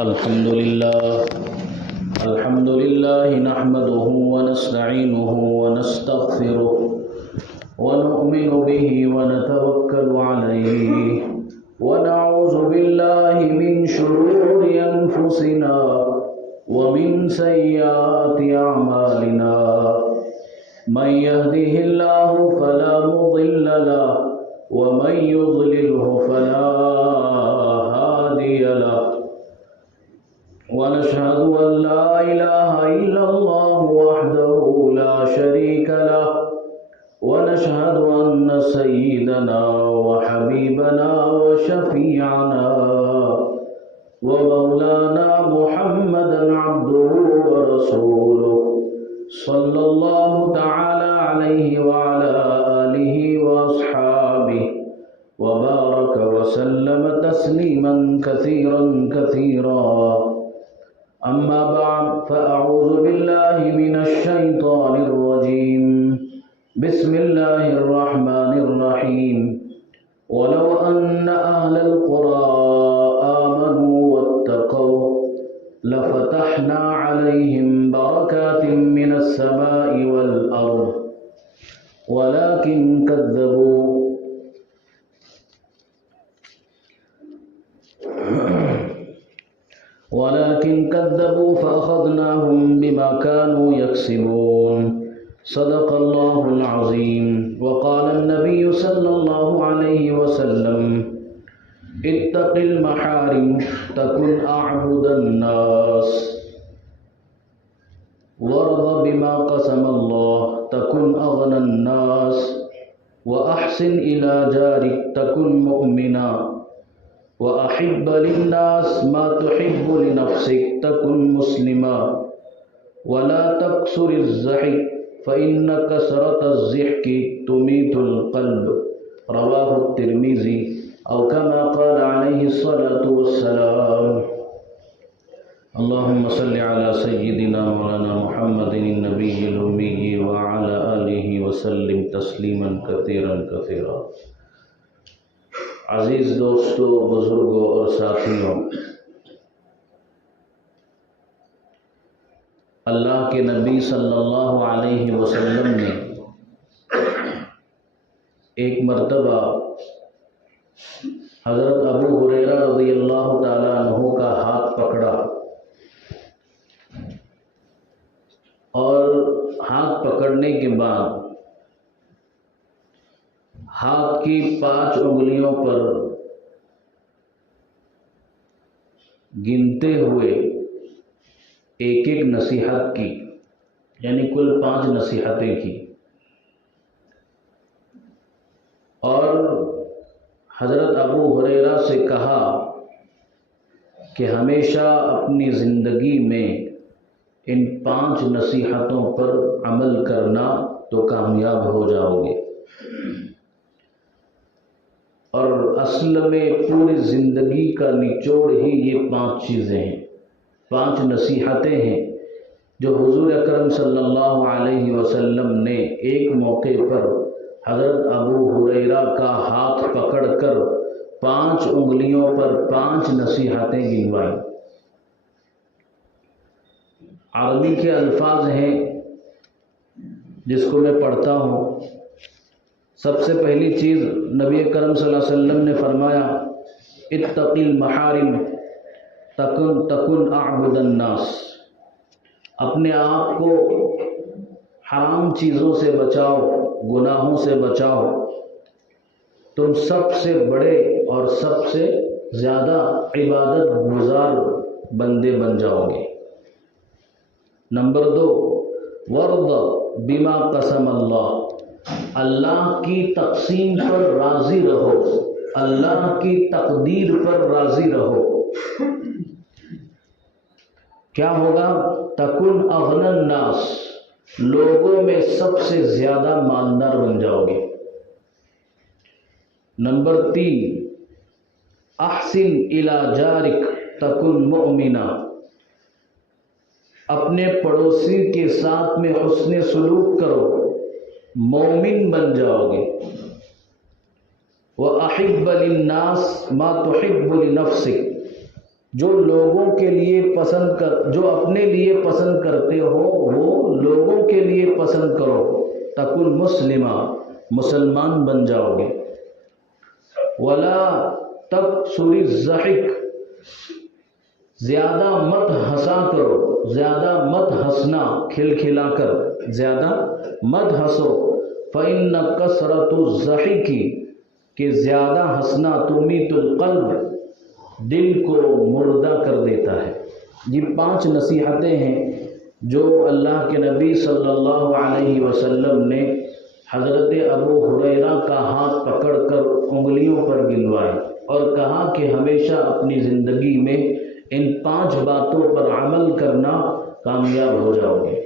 الحمد لله نحمده ونستعينه ونستغفره ونؤمن به ونتوكل عليه ونعوذ بالله من شرور أنفسنا ومن سيئات أعمالنا من يهده الله فلا مضل له ومن يضلله فلا هادي له ونشهد أن لا إله إلا الله وحده لا شريك له ونشهد أن سيدنا وحبيبنا وشفيعنا ومولانا محمدا عبده ورسوله صلى الله تعالى عليه وعلى آله وأصحابه وبارك وسلم تسليما كثيرا كثيرا. أما بعد فأعوذ بالله من الشيطان الرجيم. بسم الله الرحمن الرحيم. ولو أن أهل القرى آمنوا واتقوا لفتحنا عليهم بركات من السماء والأرض ولكن كذبوا فأخذناهم بما كانوا يكسبون. صدق الله العظيم. وقال النبي صلى الله عليه وسلم اتق المحارم تكن أعبد الناس وارض بما قسم الله تكن أغنى الناس وأحسن إلى جارك تكن مؤمنا وأحب للناس ما تحب لنفسك تكن مسلما ولا تكسر الضحك فإن كثرة الضحك تميت القلب. رواه الترمذي أو كما قال عليه الصلاة والسلام. اللهم صل على سيدنا مولانا محمد النبي الأمي وعلى آله وسلم تسليما كثيرا كثيرا. عزیز دوستو، بزرگوں اور ساتھیوں، اللہ کے نبی صلی اللہ علیہ وسلم نے ایک مرتبہ حضرت ابو ہریرہ رضی اللہ تعالیٰ عنہ کا ہاتھ پکڑا اور ہاتھ پکڑنے کے بعد ہاتھ کی 5 انگلیوں پر گنتے ہوئے ایک ایک نصیحت کی، یعنی کل 5 نصیحتیں کی، اور حضرت ابو ہریرہ سے کہا کہ ہمیشہ اپنی زندگی میں ان 5 نصیحتوں پر عمل کرنا تو کامیاب ہو جاؤ گے. اور اصل میں پوری زندگی کا نچوڑ ہی یہ 5 چیزیں ہیں، 5 نصیحتیں ہیں جو حضور اکرم صلی اللہ علیہ وسلم نے ایک موقع پر حضرت ابو ہریرہ کا ہاتھ پکڑ کر 5 انگلیوں پر 5 نصیحتیں گنوائیں. عربی کے الفاظ ہیں جس کو میں پڑھتا ہوں. سب سے پہلی چیز نبی کرم صلی اللہ علیہ وسلم نے فرمایا اتق المحارم تکن اعبد الناس. اپنے آپ کو حرام چیزوں سے بچاؤ، گناہوں سے بچاؤ، تم سب سے بڑے اور سب سے زیادہ عبادت گزار بندے بن جاؤ گے. نمبر 2، ورض بما قسم اللہ. اللہ کی تقسیم پر راضی رہو، اللہ کی تقدیر پر راضی رہو. کیا ہوگا؟ تکن اغنی الناس، لوگوں میں سب سے زیادہ مالدار بن جاؤ گے. نمبر 3، احسن الی جارک تکن مؤمنا. اپنے پڑوسی کے ساتھ میں حسن سلوک کرو، مومن بن جاؤ گے. وَأَحِبَّ لِلنَّاسِ مَا تُحِبُّ لِنَفْسِكَ. جو لوگوں کے لیے جو اپنے لیے پسند کرتے ہو وہ لوگوں کے لیے پسند کرو، تکن مسلمہ، مسلمان بن جاؤ گے۔ ولا تکثر الضحک، زیادہ مت ہنسا کرو، زیادہ مت ہنسنا کھلکھلا کر، زیادہ مت ہنسو۔ فإن کثرۃ الضحک، کہ زیادہ ہنسنا تمیت القلب، دل کو مردہ کر دیتا ہے۔ یہ 5 نصیحتیں ہیں جو اللہ کے نبی صلی اللہ علیہ وسلم نے حضرت ابو ہریرہ کا ہاتھ پکڑ کر انگلیوں پر گنوائی اور کہا کہ ہمیشہ اپنی زندگی میں ان 5 باتوں پر عمل کرنا، کامیاب ہو جاؤ گے۔